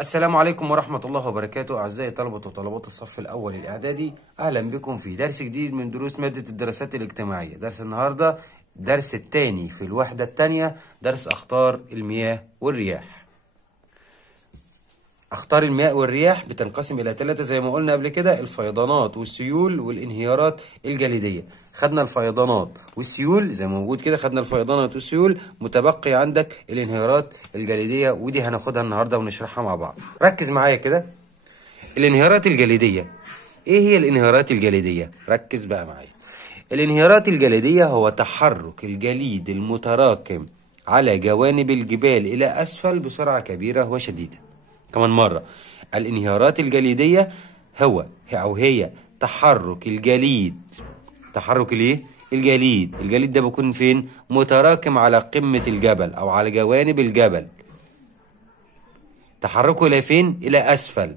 السلام عليكم ورحمة الله وبركاته. أعزائي طلبة وطلبات الصف الأول الإعدادي، أهلا بكم في درس جديد من دروس مادة الدراسات الاجتماعية. درس النهاردة درس الثاني في الوحدة الثانية، درس أخطار المياه والرياح. أخطار المياه والرياح بتنقسم إلى 3 زي ما قلنا قبل كده: الفيضانات والسيول والانهيارات الجليدية. خدنا الفيضانات والسيول زي ما موجود كده، خدنا الفيضانات والسيول، متبقي عندك الانهيارات الجليدية، ودي هناخدها النهاردة ونشرحها مع بعض. ركز معايا كده. الانهيارات الجليدية، ايه هي الانهيارات الجليدية؟ ركز بقى معايا. الانهيارات الجليدية هو تحرك الجليد المتراكم على جوانب الجبال إلى أسفل بسرعة كبيرة وشديدة. كمان مرة، الانهيارات الجليدية هي تحرك الجليد. تحرك الايه؟ الجليد ده بيكون فين؟ متراكم على قمة الجبل أو على جوانب الجبل. تحركه إلى فين؟ إلى أسفل.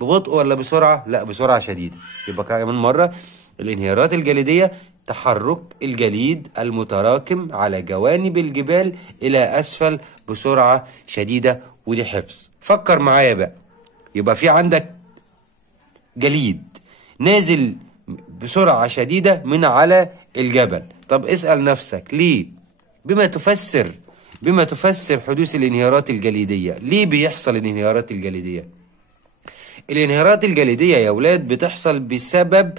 ببطء ولا بسرعة؟ لا، بسرعة شديدة. يبقى كمان مرة، الانهيارات الجليدية تحرك الجليد المتراكم على جوانب الجبال إلى أسفل بسرعة شديدة، ودي حفظ. فكر معايا بقى. يبقى في عندك جليد نازل بسرعة شديدة من على الجبل. طب اسأل نفسك ليه؟ بما تفسر حدوث الانهيارات الجليدية. ليه بيحصل الانهيارات الجليدية؟ الانهيارات الجليدية يا ولاد بتحصل بسبب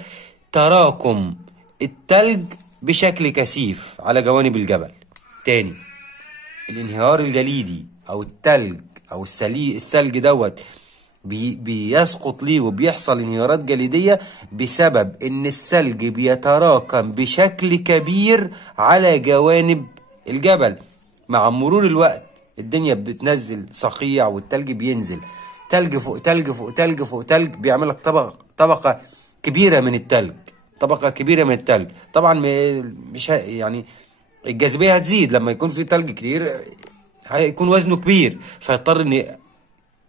تراكم التلج بشكل كثيف على جوانب الجبل. تاني، الانهيار الجليدي او التلج او الثلج دوت بيسقط ليه وبيحصل انهيارات جليدية بسبب ان الثلج بيتراكم بشكل كبير على جوانب الجبل. مع مرور الوقت الدنيا بتنزل صقيع والتلج بينزل، تلج فوق تلج فوق تلج فوق تلج، بيعمل لك طبقة كبيرة من التلج. طبعا مش يعني الجاذبية هتزيد لما يكون في تلج كتير، هيكون وزنه كبير فيضطر ان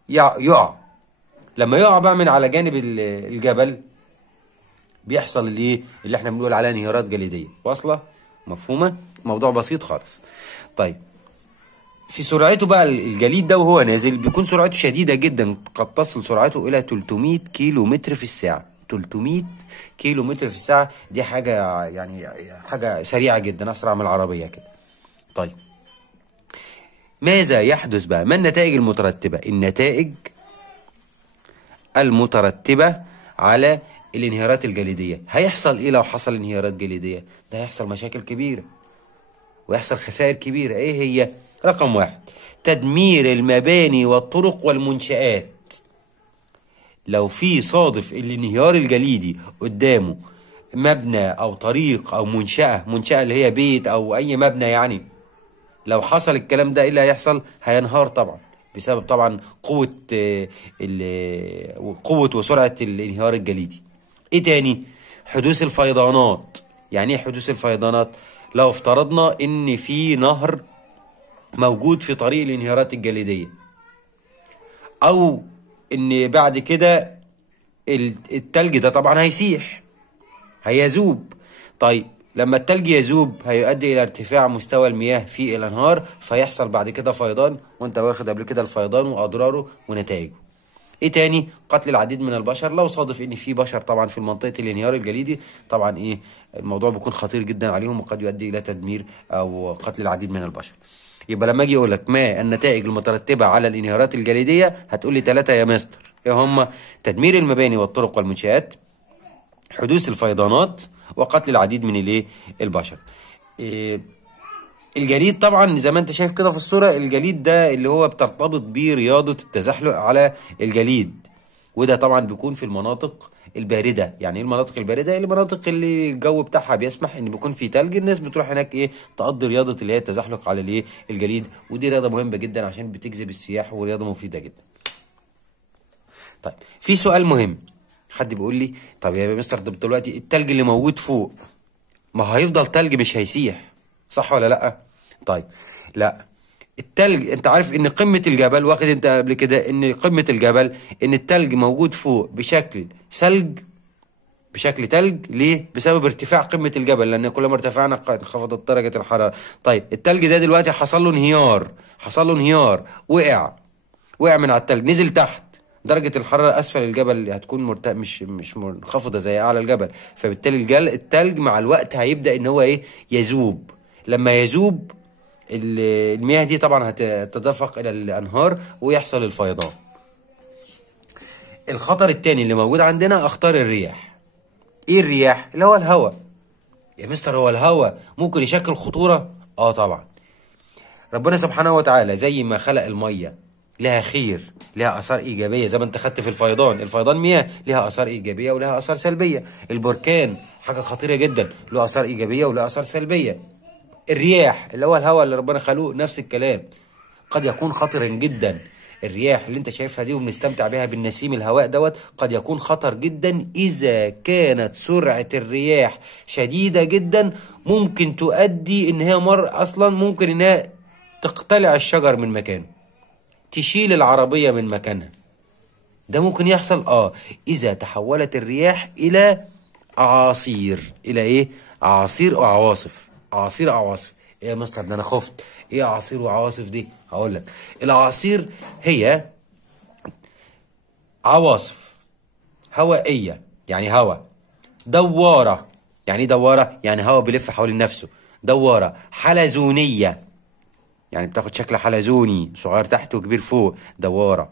يقع. لما يقع بقى من على جانب الجبل بيحصل اللي احنا بنقول عليها انهيارات جليدية. واصلة؟ مفهومة؟ موضوع بسيط خالص. طيب، في سرعته بقى الجليد ده وهو نازل بيكون سرعته شديدة جدا، قد تصل سرعته إلى 300 كيلو متر في الساعة. 300 كيلو متر في الساعة، دي حاجة سريعة جدا، أسرع من العربية كده. طيب، ماذا يحدث بقى؟ ما النتائج المترتبة؟ النتائج المترتبة على الانهيارات الجليدية. هيحصل إيه لو حصل انهيارات جليدية؟ ده هيحصل مشاكل كبيرة ويحصل خسائر كبيرة. إيه هي؟ رقم 1، تدمير المباني والطرق والمنشآت. لو في صادف الانهيار الجليدي قدامه مبنى أو طريق أو منشأة اللي هي بيت أو أي مبنى، يعني لو حصل الكلام ده إيه اللي هيحصل؟ هينهار طبعا، بسبب طبعا قوة وسرعة الانهيار الجليدي. إيه تاني؟ حدوث الفيضانات. يعني إيه حدوث الفيضانات؟ لو افترضنا إن في نهر موجود في طريق الانهيارات الجليدية، او ان بعد كده التلج ده طبعا هيذوب. طيب، لما التلج يذوب هيؤدي الى ارتفاع مستوى المياه في الانهار، فيحصل بعد كده فيضان، وانت واخد قبل كده الفيضان واضراره ونتائجه. ايه تاني؟ قتل العديد من البشر. لو صادف ان في بشر طبعا في منطقة الانهيار الجليدي، طبعا الموضوع بيكون خطير جدا عليهم وقد يؤدي الى تدمير او قتل العديد من البشر. يبقى لما اجي اقول لك ما النتائج المترتبه على الانهيارات الجليديه، هتقول لي 3 يا مستر. ايه هم؟ تدمير المباني والطرق والمنشآت، حدوث الفيضانات، وقتل العديد من البشر. الجليد طبعا زي ما انت شايف كده في الصوره، الجليد ده اللي هو بترتبط بيه رياضه التزحلق على الجليد، وده طبعا بيكون في المناطق البارده. يعني ايه المناطق البارده؟ المناطق اللي الجو بتاعها بيسمح ان بيكون في تلج، الناس بتروح هناك تقضي رياضه اللي هي التزحلق على الجليد، ودي رياضه مهمه جدا عشان بتجذب السياح ورياضه مفيده جدا. طيب، في سؤال مهم. حد بيقول لي طب يا مستر دلوقتي التلج اللي موجود فوق ما هيفضل تلج مش هيسيح، صح ولا لا؟ طيب، لا، التلج انت عارف ان قمة الجبل، واخد انت قبل كده ان قمة الجبل ان التلج موجود فوق بشكل تلج. ليه؟ بسبب ارتفاع قمة الجبل، لان كل ما ارتفعنا انخفضت درجة الحرارة. طيب، التلج ده دلوقتي حصل له انهيار، وقع. وقع من على التلج نزل تحت، درجة الحرارة أسفل الجبل هتكون مش منخفضة زي أعلى الجبل، فبالتالي التلج مع الوقت هيبدأ إن هو إيه يذوب. لما يذوب المياه دي طبعا هتتدفق إلى الأنهار ويحصل الفيضان. الخطر التاني اللي موجود عندنا أخطار الرياح. إيه الرياح؟ اللي هو الهواء. يا مستر هو الهواء ممكن يشكل خطورة؟ طبعا. ربنا سبحانه وتعالى زي ما خلق المية لها خير، لها اثار ايجابيه، زي ما انت خدت في الفيضان مياه لها اثار ايجابيه ولها اثار سلبيه. البركان حاجه خطيره جدا، له اثار ايجابيه وله اثار سلبيه. الرياح اللي هو الهواء اللي ربنا خلقه نفس الكلام، قد يكون خطرا جدا. الرياح اللي انت شايفها دي وبنستمتع بها بالنسيم الهواء دوت قد يكون خطر جدا اذا كانت سرعه الرياح شديده جدا، ممكن تؤدي ان هي اصلا ممكن انها تقتلع الشجر من مكانه، تشيل العربية من مكانها. ده ممكن يحصل إذا تحولت الرياح إلى أعاصير. إلى إيه؟ أعاصير وعواصف. أعاصير أعواصف. إيه يا مستر ده أنا خفت. إيه أعاصير وعواصف دي؟ هقول لك. الأعاصير هي عواصف هوائية، يعني هواء. دوارة، يعني إيه دوارة؟ يعني هواء بيلف حوالين نفسه. دوارة. حلزونية، يعني بتاخد شكل حلزوني، صغير تحت وكبير فوق. دوارة.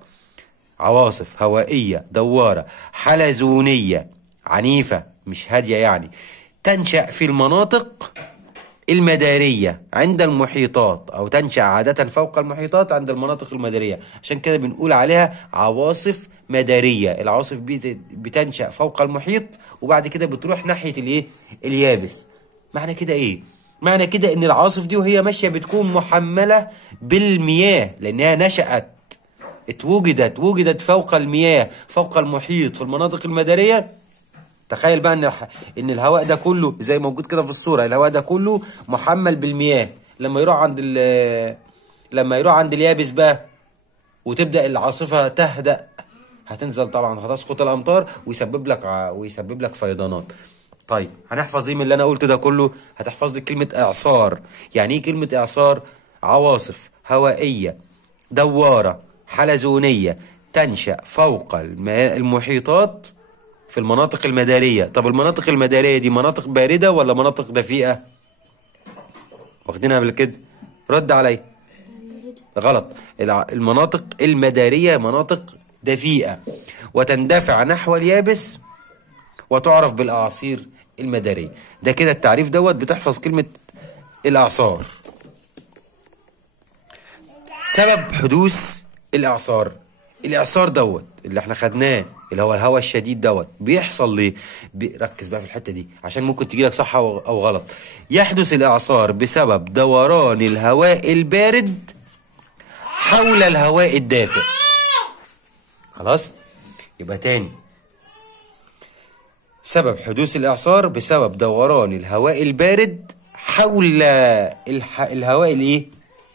عواصف هوائية دوارة حلزونية عنيفة مش هادية يعني، تنشأ في المناطق المدارية عند المحيطات، أو تنشأ عادة فوق المحيطات عند المناطق المدارية، عشان كده بنقول عليها عواصف مدارية. العواصف بتنشأ فوق المحيط وبعد كده بتروح ناحية الإيه؟ اليابس. معنى كده إيه؟ معنى كده إن العواصف دي وهي ماشية بتكون محملة بالمياه، لأنها نشأت وجدت فوق المياه، فوق المحيط، في المناطق المدارية. تخيل بقى ان الهواء ده كله زي موجود كده في الصورة، الهواء ده كله محمل بالمياه. لما يروح عند اليابس بقى وتبدأ العاصفة تهدأ، هتنزل طبعا، هتسقط الامطار ويسبب لك فيضانات. طيب هنحفظ ايه من اللي انا قلته ده كله؟ هتحفظ لي كلمة اعصار. يعني ايه كلمة اعصار؟ عواصف هوائية دوارة حلزونية تنشأ فوق المحيطات في المناطق المدارية. طب المناطق المدارية دي مناطق باردة ولا مناطق دفيئة؟ واخدينها قبل كده؟ رد علي. غلط. المناطق المدارية مناطق دفيئة وتندفع نحو اليابس وتعرف بالأعاصير المدارية. ده كده التعريف دوت. بتحفظ كلمة الأعصار. سبب حدوث الإعصار. الإعصار دوت اللي احنا خدناه اللي هو الهواء الشديد دوت بيحصل ليه؟ ركز بقى في الحتة دي عشان ممكن تجيلك صح أو غلط. يحدث الإعصار بسبب دوران الهواء البارد حول الهواء الدافئ. خلاص؟ يبقى تاني. سبب حدوث الإعصار بسبب دوران الهواء البارد حول الهواء الايه؟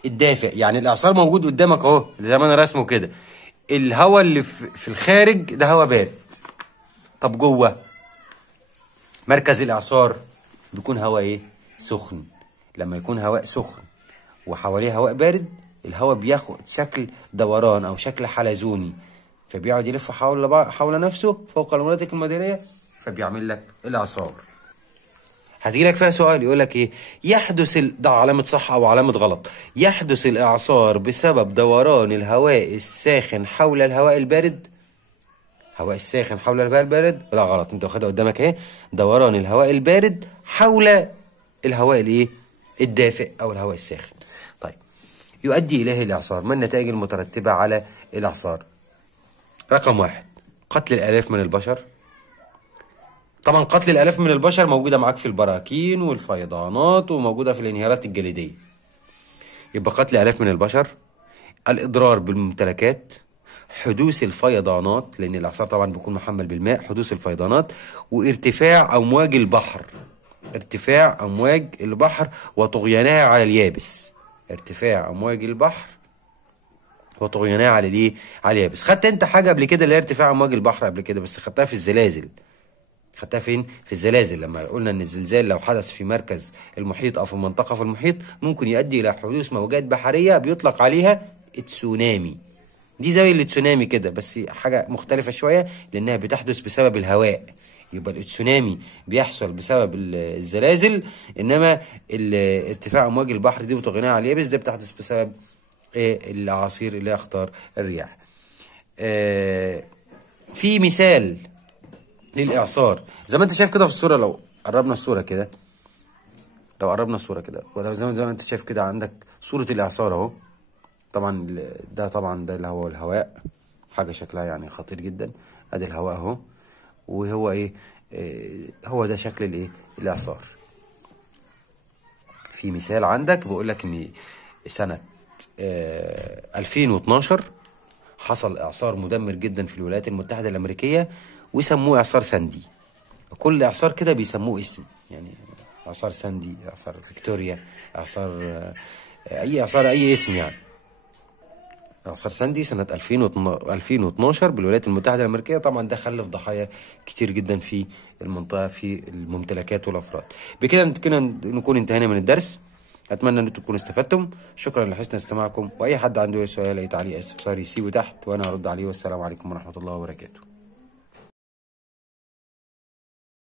الدافئ. يعني الإعصار موجود قدامك اهو زي ما انا رسمه كده. الهواء اللي في الخارج ده هواء بارد. طب جوه مركز الإعصار بيكون هواء ايه؟ سخن. لما يكون هواء سخن وحواليه هواء بارد، الهواء بياخد شكل دوران او شكل حلزوني، فبيقعد يلف حول نفسه فوق المناطق المدارية، فبيعمل لك الإعصار. هتجيلك فيها سؤال يقول لك ايه؟ ده علامة صح او علامة غلط. يحدث الإعصار بسبب دوران الهواء الساخن حول الهواء البارد. هواء الساخن حول الهواء البارد؟ لا غلط، انت واخدها قدامك اهي. دوران الهواء البارد حول الهواء الايه؟ الدافئ او الهواء الساخن. طيب يؤدي اليه الإعصار. ما النتائج المترتبة على الإعصار؟ رقم 1 قتل الآلاف من البشر. طبعا قتل الآلاف من البشر موجودة معاك في البراكين والفيضانات وموجودة في الانهيارات الجليدية. يبقى قتل آلاف من البشر، الإضرار بالممتلكات، حدوث الفيضانات لأن الإعصار طبعا بيكون محمل بالماء، حدوث الفيضانات، وارتفاع أمواج البحر. ارتفاع أمواج البحر وطغيانها على اليابس. ارتفاع أمواج البحر وطغيانها على الايه؟ على اليابس. خدت انت حاجة قبل كده اللي هي ارتفاع أمواج البحر قبل كده، بس خدتها في الزلازل. خدتها فين؟ في الزلازل. لما قلنا ان الزلزال لو حدث في مركز المحيط او في منطقة في المحيط ممكن يؤدي الى حدوث موجات بحرية بيطلق عليها التسونامي. دي زي التسونامي كده، بس حاجة مختلفة شوية لأنها بتحدث بسبب الهواء. يبقى التسونامي بيحصل بسبب الزلازل، إنما ارتفاع أمواج البحر دي وطغيانها على اليابس ده بتحدث بسبب الأعاصير اللي هي أخطار الرياح. في مثال للإعصار زي ما أنت شايف كده في الصورة. لو قربنا الصورة كده، ولو زي ما أنت شايف كده عندك صورة الإعصار أهو. طبعا ده اللي هو الهواء، حاجة شكلها يعني خطير جدا. ادي الهواء اهو، وهو ايه هو ده شكل الايه الاعصار. في مثال عندك بيقول لك ان سنة 2012 حصل اعصار مدمر جدا في الولايات المتحدة الامريكية، وسموه اعصار ساندي. كل اعصار كده بيسموه اسم، يعني اعصار ساندي، اعصار فيكتوريا، اعصار اي اعصار اي اسم يعني. إعصار ساندي سنة 2012 بالولايات المتحدة الأمريكية. طبعا ده خلف ضحايا كتير جدا في المنطقة، في الممتلكات والأفراد. بكده نكون انتهينا من الدرس. أتمنى أن انتم تكونوا استفدتم. شكرا لحسن استماعكم، وأي حد عنده أي سؤال أي تعليق أي استفسار يسيبه تحت وأنا هرد عليه. والسلام عليكم ورحمة الله وبركاته.